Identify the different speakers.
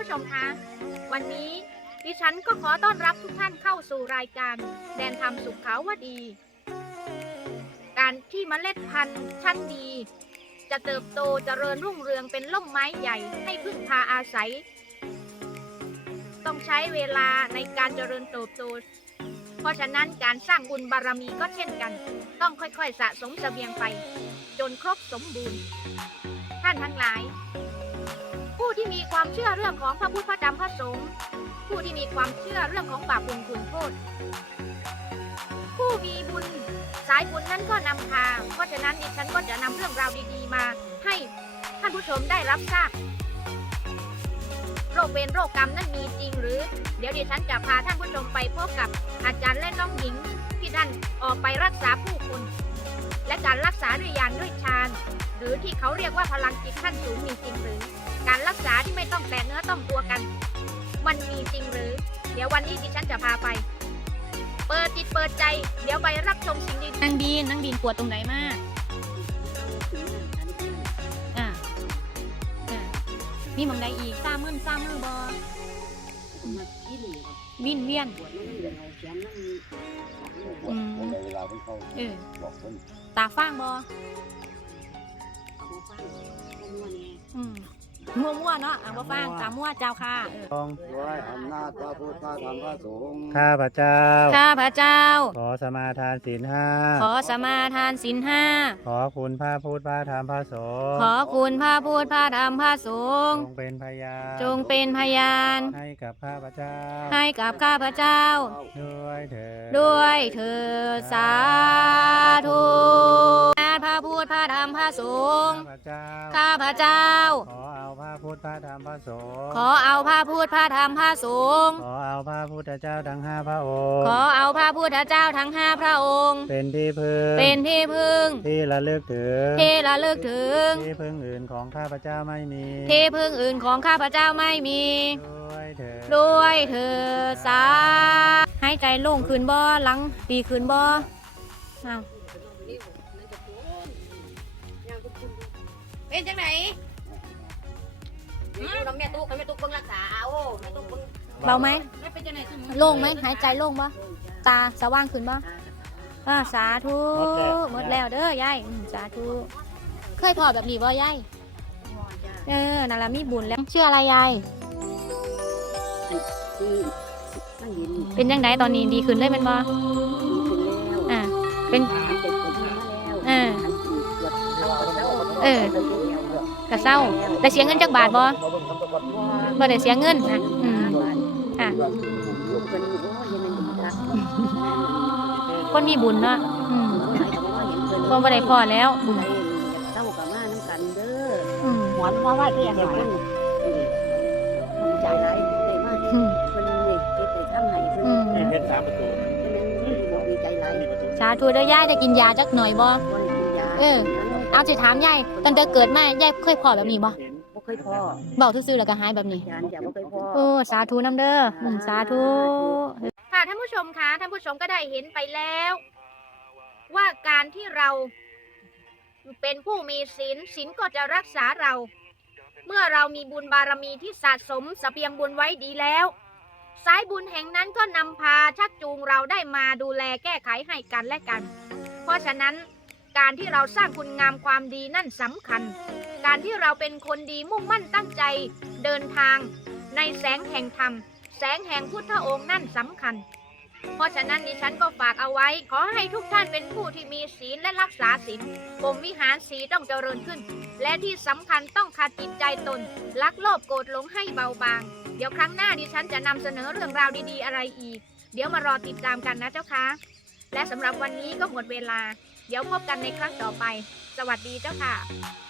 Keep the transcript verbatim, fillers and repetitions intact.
Speaker 1: ผู้ชมคะวันนี้ดิฉันก็ขอต้อนรับทุกท่านเข้าสู่รายการแดนธรรมสุขขาวดีการที่เมล็ดพันธุ์ชั้นดีจะเติบโตเจริญรุ่งเรืองเป็นล่มไม้ใหญ่ให้พึ่งพาอาศัยต้องใช้เวลาในการเจริญเติบโตเพราะฉะนั้นการสร้างบุญบารมีก็เช่นกันต้องค่อยๆสะสมเสบียงไปจนครบสมบูรณ์ท่านทั้งหลายผู้ที่มีความเชื่อเรื่องของพระพุทธพระธรรมพระสงฆ์ผู้ที่มีความเชื่อเรื่องของบาปบุญคุณโทษผู้มีบุญสายบุญนั้นก็นำพาเพราะฉะนั้นดิฉันก็จะนำเรื่องราวดีๆมาให้ท่านผู้ชมได้รับทราบโรคเวรโรคกรรมนั้นมีจริงหรือเดี๋ยวดิฉันจะพาท่านผู้ชมไปพบกับอาจารย์และน้องหญิงที่ท่านออกไปรักษาผู้คนและการรักษาด้วยญาณด้วยฌานหรือที่เขาเรียกว่าพลังจิตขั้นสูงมีจริงหรือการรักษาที่ไม่ต้องแตะเนื้อต้องตัวกันมันมีจริงหรือเดี๋ยววันนี้ดิฉันจะพาไปเปิดจิตเปิดใจเดี๋ยวไปรับชมสิ่งดีๆนางบีนนางบีนปวดตรงไหนมากอ่าอ่ามีหมองใดอีกซ้ามือซ้ามือบอวินเวียนอืมเออตาฟ้างบออืมมั่วมั่วเนาะอ่ะว่าฟังตามมั่วเจ้าค่ะ
Speaker 2: ทองด้วยอำนาจพระพุทธพระธรรมพระสงฆ์ข้าพเจ้า
Speaker 1: ข้าพเจ้า
Speaker 2: ขอสมาทานศีลห้า
Speaker 1: ขอสมาทานศีลห้า
Speaker 2: ขอคุณพระพุทธพระธรรมพระสงฆ์
Speaker 1: ขอคุณพระพุทธพระธรรมพระสงฆ์
Speaker 2: จงเป็นพยาน
Speaker 1: จงเป็นพยาน
Speaker 2: ให้กับข้าพเจ้า
Speaker 1: ให้กับข้าพเจ้า
Speaker 2: ด้วยเถิด
Speaker 1: ด้วยเถิดสาธุพระพุทธพระธรรมพระสงฆ์ข้าพเจ้า
Speaker 2: ขอเอาพระพุทธพระธรรมพระสงฆ์
Speaker 1: ขอเอาพระพุทธพระธรรมพระสงฆ์
Speaker 2: ขอเอาพระพุทธเจ้าทั้งห้าพระองค์
Speaker 1: ขอเอาพระพุทธเจ้าทั้งห้าพระองค์
Speaker 2: เป็นที่พึ่ง
Speaker 1: เป็นที่พึ่ง
Speaker 2: ที่ระลึกถึง
Speaker 1: ที่ระลึกถึง
Speaker 2: ที่พึ่งอื่นของข้าพเจ้าไม่มี
Speaker 1: ที่พึ่งอื่นของข้าพเจ้าไม่มี
Speaker 2: ด้วยเถิด
Speaker 1: ด้วยเถิดสาให้ใจโล่งขึ้นบ่หลังดีขึ้นบ่อ้าวเป็นจังไหนน้องแม่ตุ๊กแม่ตุ๊กเพิ่งรักษาโอ้แม่ตุ๊กเพิ่งเบาไหมโล่งไหมหายใจโล่งบ่ตาสว่างขึ้นบ่อ่าสาธุหมดแล้วเด้อยายสาธุเคยพอแบบนี้บ่ยายเออนั่นแหละมีบุญแล้วเชื่ออะไรยายเป็นยังไงตอนนี้ดีขึ้นได้เป็นบ่อ่าเป็นเออเออกระเซ้าแต่เสียเงินจากบาทบ่บ่ได้เสียเงินนะอืมอ่ะคนมีบุญเนาะอืมคงบ่ได้พอแล้วอืมอืมหวานว่าไหว้ก็ยังไหวใจร้ายได้มากอืมเพิ่นนี่เฮ็ดให้ทำให้เพิ่นเฮ็ดสามประตูบ่มีใจร้ายสาธุเด้อยายได้กินยาจักหน่อยบ่เออเอาสิถามยายตั้งแต่เกิดมายายเคยพอแบบนี้บ่บ่เคยพอเว้าซื่อๆแล้วก็หายแบบนี้จ้ะบ่เคยพอโอ้สาธุนำเด้ออืมสาธุค่ะท่านผู้ชมคะท่านผู้ชมก็ได้เห็นไปแล้วว่าการที่เราเป็นผู้มีศีลศีลก็จะรักษาเราเมื่อเรามีบุญบารมีที่สะสมเสบียงบุญไว้ดีแล้วสายบุญแห่งนั้นก็นำพาชักจูงเราได้มาดูแลแก้ไขให้กันและกันเพราะฉะนั้นการที่เราสร้างคุณงามความดีนั่นสำคัญการที่เราเป็นคนดีมุ่งมั่นตั้งใจเดินทางในแสงแห่งธรรมแสงแห่งพุทธองค์นั่นสำคัญเพราะฉะนั้นดิฉันก็ฝากเอาไว้ขอให้ทุกท่านเป็นผู้ที่มีศีลและรักษาศีลพรหมวิหารสีต้องเจริญขึ้นและที่สำคัญต้องขัดจิตใจตนลักโลภโกรธหลงให้เบาบางเดี๋ยวครั้งหน้าดิฉันจะนำเสนอเรื่องราวดีๆอะไรอีกเดี๋ยวมารอติดตามกันนะเจ้าค่ะและสำหรับวันนี้ก็หมดเวลาเดี๋ยวพบกันในครั้งต่อไปสวัสดีเจ้าค่ะ